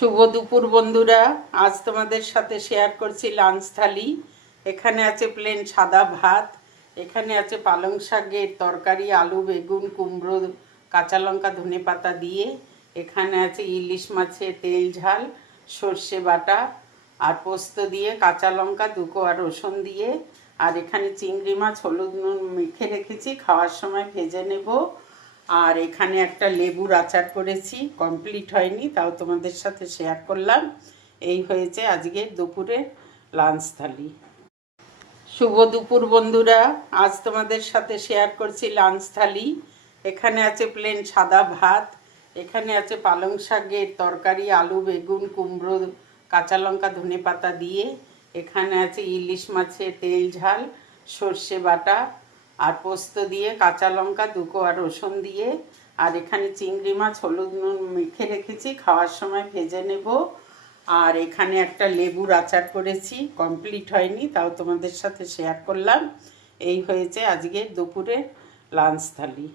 শুভ দুপুর বন্ধুরা। আজ তোমাদের সাথে শেয়ার করছি লাঞ্চ থালি। এখানে আছে প্লেন সাদা ভাত, এখানে আছে পালং শাকের তরকারি, আলু বেগুন কুমড়ো কাঁচা লঙ্কা ধনেপাতা দিয়ে, এখানে আছে ইলিশ মাছের তেল ঝাল সর্ষে বাটা আর পোস্ত দিয়ে, কাঁচা লঙ্কা দুকোয়া রসুন দিয়ে, আর এখানে চিংড়ি মাছ হলুদ নুন মেখে রেখেছি, খাওয়ার সময় ভেজে নেব। আর এখানে একটা লেবুর আচার করেছি, কমপ্লিট হয়নি, তাও তোমাদের সাথে শেয়ার করলাম। এই হয়েছে আজকের দুপুরের লাঞ্চ থালি। শুভ দুপুর বন্ধুরা। আজ তোমাদের সাথে শেয়ার করছি লাঞ্চ থালি। এখানে আছে প্লেন সাদা ভাত, এখানে আছে পালং শাকের তরকারি, আলু বেগুন কুমড়ো কাঁচা লঙ্কা ধনেপাতা দিয়ে, এখানে আছে ইলিশ মাছের তেল ঝাল সর্ষে বাটা আর পোস্ত দিয়ে, কাঁচা লঙ্কা দুকোয়া রসুন দিয়ে, আর এখানে চিংড়ি মাছ হলুদ নুন মেখে রেখেছি, খাওয়ার সময় ভেজে নেব। আর এখানে একটা লেবুর আচার করেছি, কমপ্লিট হয়নি, তাও তোমাদের সাথে শেয়ার করলাম। এই হয়েছে আজকের দুপুরের লাঞ্চ থালি।